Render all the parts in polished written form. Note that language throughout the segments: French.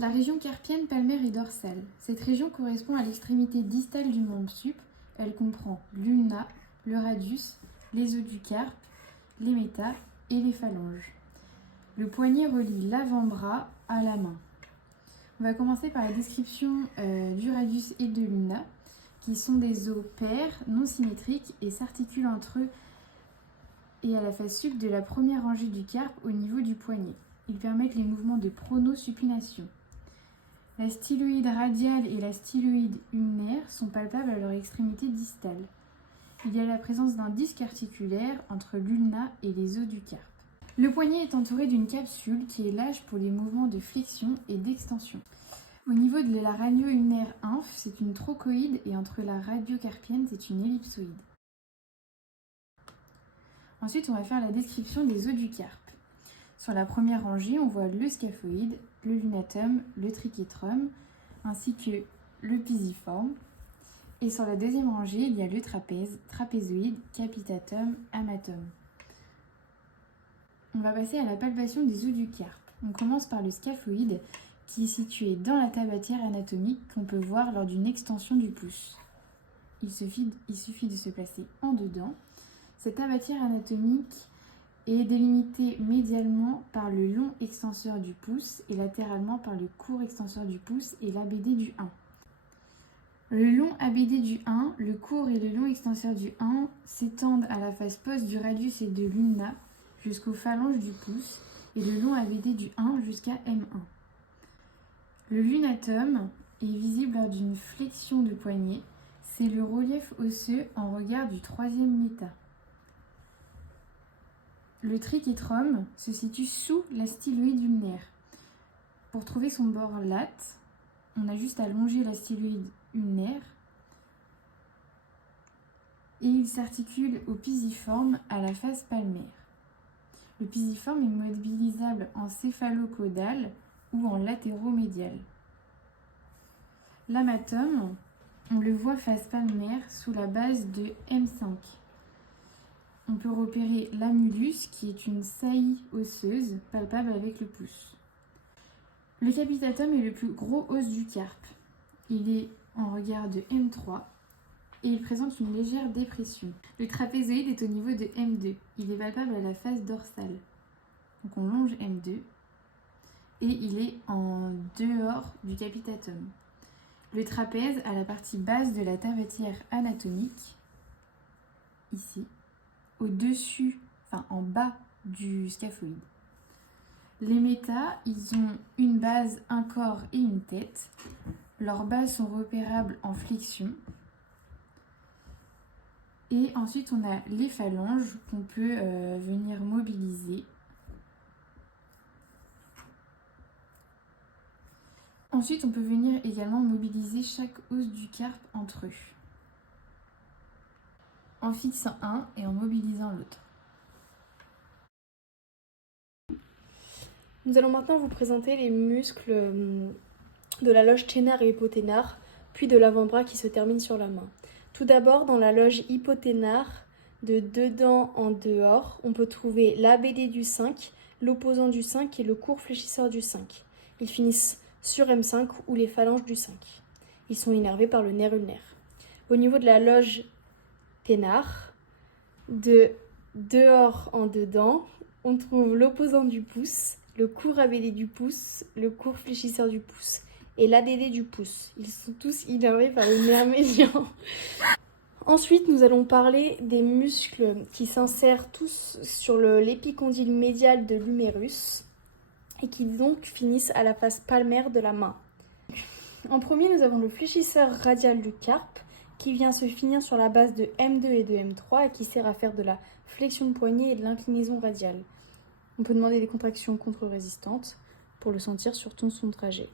La région carpienne, palmaire et dorsale. Cette région correspond à l'extrémité distale du membre sup. Elle comprend l'ulna, le radius, les os du carpe, les métas et les phalanges. Le poignet relie l'avant-bras à la main. On va commencer par la description du radius et de l'ulna, qui sont des os pairs, non symétriques et s'articulent entre eux et à la face sup de la première rangée du carpe au niveau du poignet. Ils permettent les mouvements de pronosupination. La styloïde radiale et la styloïde ulnaire sont palpables à leur extrémité distale. Il y a la présence d'un disque articulaire entre l'ulna et les os du carpe. Le poignet est entouré d'une capsule qui est lâche pour les mouvements de flexion et d'extension. Au niveau de la radio-ulnaire inf, c'est une trochoïde et entre la radiocarpienne, c'est une ellipsoïde. Ensuite, on va faire la description des os du carpe. Sur la première rangée, on voit le scaphoïde, le lunatum, le trichétrum, ainsi que le pisiforme. Et sur la deuxième rangée, il y a le trapèze, trapézoïde, capitatum, amatum. On va passer à la palpation des os du carpe. On commence par le scaphoïde, qui est situé dans la tabatière anatomique qu'on peut voir lors d'une extension du pouce. Il suffit de se placer en dedans. Cette tabatière anatomique est délimitée médialement par le long extenseur du pouce et latéralement par le court extenseur du pouce et l'ABD du 1. Le long ABD du 1, le court et le long extenseur du 1 s'étendent à la face poste du radius et de l'ulna jusqu'aux phalanges du pouce et le long ABD du 1 jusqu'à M1. Le lunatum est visible lors d'une flexion de poignet. C'est le relief osseux en regard du troisième méta. Le trichétrum se situe sous la styloïde ulnaire. Pour trouver son bord lat, on a juste à longer la styloïde ulnaire et il s'articule au pisiforme à la face palmaire. Le pisiforme est mobilisable en céphalo-caudal ou en latéromédial. L'amatum, on le voit face palmaire sous la base de M5. On peut repérer l'amulus qui est une saillie osseuse palpable avec le pouce. Le capitatum est le plus gros os du carpe. Il est en regard de M3 et il présente une légère dépression. Le trapézoïde est au niveau de M2. Il est palpable à la face dorsale. Donc on longe M2 et il est en dehors du capitatum. Le trapèze a la partie basse de la tabatière anatomique, ici, au-dessus, en bas du scaphoïde. Les métas, ils ont une base, un corps et une tête. Leurs bases sont repérables en flexion. Et ensuite, on a les phalanges qu'on peut venir mobiliser. Ensuite, on peut venir également mobiliser chaque os du carpe entre eux, en fixant un et en mobilisant l'autre. Nous allons maintenant vous présenter les muscles de la loge ténar et hypoténar, puis de l'avant-bras qui se termine sur la main. Tout d'abord, dans la loge hypoténar, de dedans en dehors, on peut trouver l'ABD du 5, l'opposant du 5 et le court fléchisseur du 5. Ils finissent sur M5 ou les phalanges du 5. Ils sont innervés par le nerf ulnaire. Au niveau de la loge ténar, de dehors en dedans, on trouve l'opposant du pouce, le court ABD du pouce, le court fléchisseur du pouce et l'ADD du pouce. Ils sont tous innervés par le nerf médian. Ensuite, nous allons parler des muscles qui s'insèrent tous sur l'épicondyle médial de l'humérus et qui donc finissent à la face palmaire de la main. En premier, nous avons le fléchisseur radial du carpe qui vient se finir sur la base de M2 et de M3 et qui sert à faire de la flexion de poignet et de l'inclinaison radiale. On peut demander des contractions contre-résistantes pour le sentir sur tout son trajet.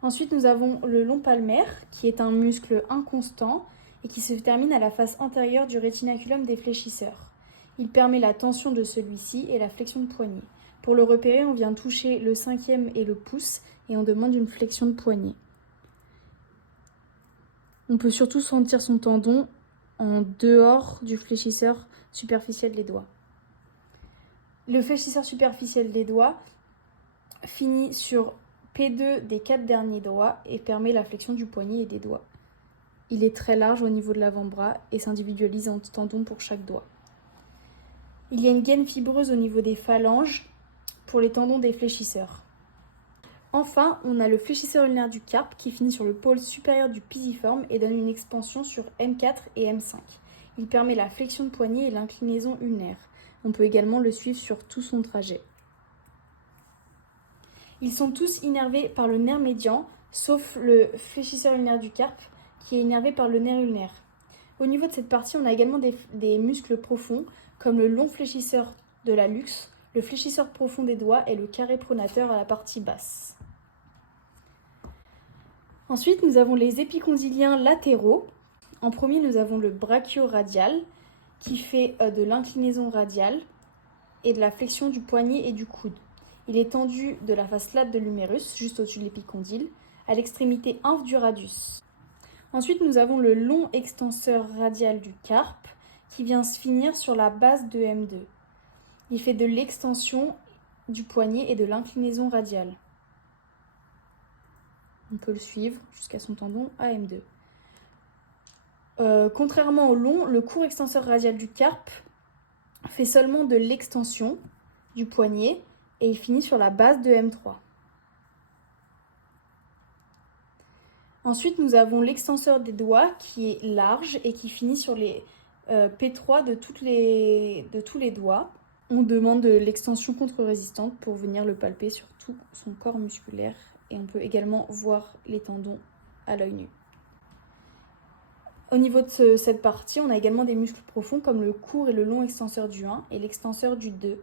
Ensuite, nous avons le long palmaire qui est un muscle inconstant et qui se termine à la face antérieure du rétinaculum des fléchisseurs. Il permet la tension de celui-ci et la flexion de poignet. Pour le repérer, on vient toucher le 5e et le pouce et on demande une flexion de poignet. On peut surtout sentir son tendon en dehors du fléchisseur superficiel des doigts. Le fléchisseur superficiel des doigts finit sur P2 des 4 derniers doigts et permet la flexion du poignet et des doigts. Il est très large au niveau de l'avant-bras et s'individualise en tendons pour chaque doigt. Il y a une gaine fibreuse au niveau des phalanges pour les tendons des fléchisseurs. Enfin, on a le fléchisseur ulnaire du carpe qui finit sur le pôle supérieur du pisiforme et donne une expansion sur M4 et M5. Il permet la flexion de poignet et l'inclinaison ulnaire. On peut également le suivre sur tout son trajet. Ils sont tous innervés par le nerf médian, sauf le fléchisseur ulnaire du carpe qui est innervé par le nerf ulnaire. Au niveau de cette partie, on a également des muscles profonds, comme le long fléchisseur de la luxe, le fléchisseur profond des doigts et le carré pronateur à la partie basse. Ensuite, nous avons les épicondyliens latéraux. En premier, nous avons le brachio-radial qui fait de l'inclinaison radiale et de la flexion du poignet et du coude. Il est tendu de la face late de l'humérus, juste au-dessus de l'épicondyle, à l'extrémité inf du radius. Ensuite, nous avons le long extenseur radial du carpe qui vient se finir sur la base de M2. Il fait de l'extension du poignet et de l'inclinaison radiale. On peut le suivre jusqu'à son tendon à M2. Contrairement au long, le court extenseur radial du carpe fait seulement de l'extension du poignet et il finit sur la base de M3. Ensuite, nous avons l'extenseur des doigts qui est large et qui finit sur les P3 de tous les doigts. On demande de l'extension contre-résistante pour venir le palper sur tout son corps musculaire et on peut également voir les tendons à l'œil nu. Au niveau de cette partie, on a également des muscles profonds comme le court et le long extenseur du 1 et l'extenseur du 2.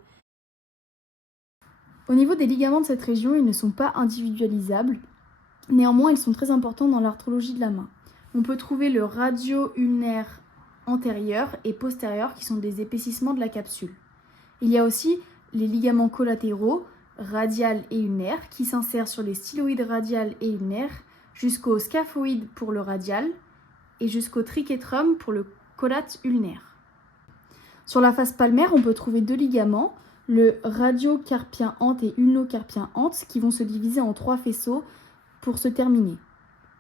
Au niveau des ligaments de cette région, ils ne sont pas individualisables. Néanmoins, ils sont très importants dans l'arthrologie de la main. On peut trouver le radio-ulnaire antérieur et postérieur qui sont des épaississements de la capsule. Il y a aussi les ligaments collatéraux, radial et ulnaire, qui s'insèrent sur les styloïdes radial et ulnaire jusqu'au scaphoïde pour le radial et jusqu'au trichétrum pour le collate ulnaire. Sur la face palmaire, on peut trouver deux ligaments, le radiocarpien ante et ulnocarpien ante, qui vont se diviser en 3 faisceaux pour se terminer.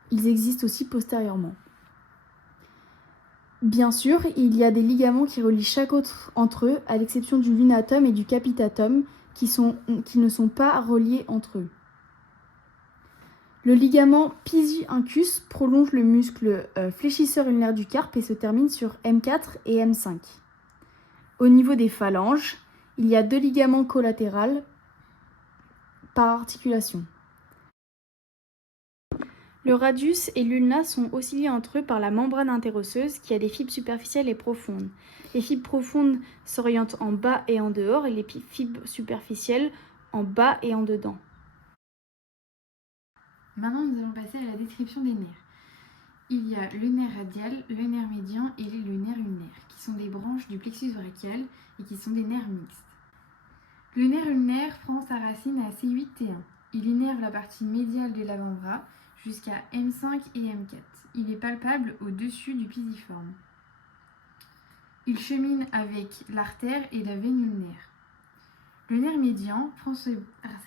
Ils existent aussi postérieurement. Bien sûr, il y a des ligaments qui relient chaque autre entre eux, à l'exception du lunatum et du capitatum, qui ne sont pas reliés entre eux. Le ligament pisi-incus prolonge le muscle fléchisseur ulnaire du carpe et se termine sur M4 et M5. Au niveau des phalanges, il y a 2 ligaments collatéraux par articulation. Le radius et l'ulna sont aussi liés entre eux par la membrane interosseuse qui a des fibres superficielles et profondes. Les fibres profondes s'orientent en bas et en dehors et les fibres superficielles en bas et en dedans. Maintenant, nous allons passer à la description des nerfs. Il y a le nerf radial, le nerf médian et le nerf ulnaire, qui sont des branches du plexus brachial et qui sont des nerfs mixtes. Le nerf ulnaire prend sa racine à C8-T1. Il innerve la partie médiale de l'avant-bras jusqu'à M5 et M4. Il est palpable au-dessus du pisiforme. Il chemine avec l'artère et la veine ulnaire. Le nerf médian prend ses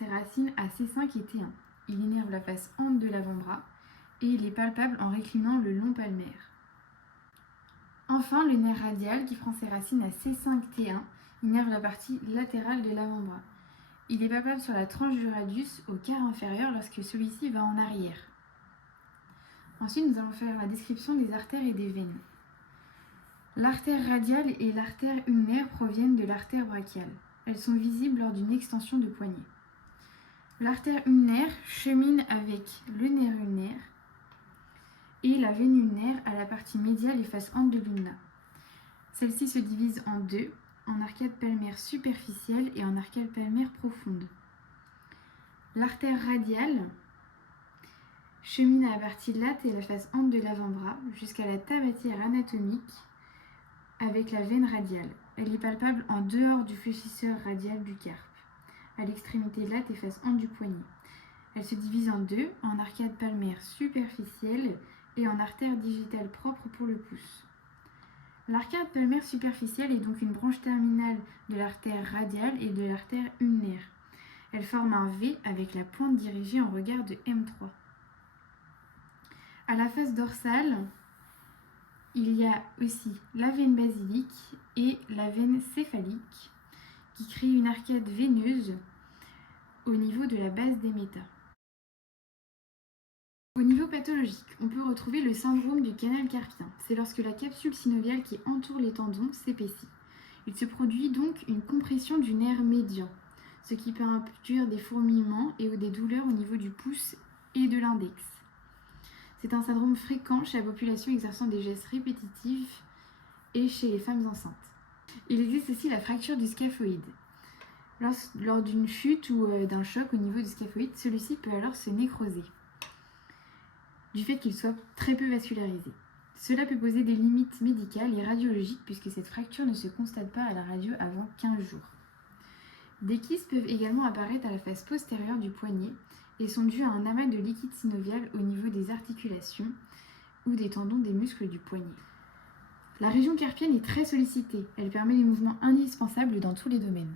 racines à C5 et T1. Il innerve la face ante de l'avant-bras et il est palpable en réclinant le long palmaire. Enfin, le nerf radial, qui prend ses racines à C5-T1, innerve la partie latérale de l'avant-bras. Il est palpable sur la tranche du radius au quart inférieur lorsque celui-ci va en arrière. Ensuite, nous allons faire la description des artères et des veines. L'artère radiale et l'artère ulnaire proviennent de l'artère brachiale. Elles sont visibles lors d'une extension de poignet. L'artère ulnaire chemine avec le nerf ulnaire et la veine ulnaire à la partie médiale et face ante de l'ulna. Celle-ci se divise en deux, en arcade palmaire superficielle et en arcade palmaire profonde. L'artère radiale chemine à la partie late et la face ante de l'avant-bras jusqu'à la tabatière anatomique avec la veine radiale. Elle est palpable en dehors du fléchisseur radial du carpe, à l'extrémité late et face ante du poignet. Elle se divise en deux, en arcade palmaire superficielle et en artère digitale propre pour le pouce. L'arcade palmaire superficielle est donc une branche terminale de l'artère radiale et de l'artère ulnaire. Elle forme un V avec la pointe dirigée en regard de M3. À la face dorsale, il y a aussi la veine basilique et la veine céphalique qui créent une arcade veineuse au niveau de la base des métas. Au niveau pathologique, on peut retrouver le syndrome du canal carpien. C'est lorsque la capsule synoviale qui entoure les tendons s'épaissit. Il se produit donc une compression du nerf médian, ce qui peut induire des fourmillements et ou des douleurs au niveau du pouce et de l'index. C'est un syndrome fréquent chez la population exerçant des gestes répétitifs et chez les femmes enceintes. Il existe aussi la fracture du scaphoïde. Lors d'une chute ou d'un choc au niveau du scaphoïde, celui-ci peut alors se nécroser, du fait qu'il soit très peu vascularisé. Cela peut poser des limites médicales et radiologiques puisque cette fracture ne se constate pas à la radio avant 15 jours. Des kystes peuvent également apparaître à la face postérieure du poignet et sont dus à un amas de liquide synovial au niveau des articulations ou des tendons des muscles du poignet. La région carpienne est très sollicitée, elle permet les mouvements indispensables dans tous les domaines.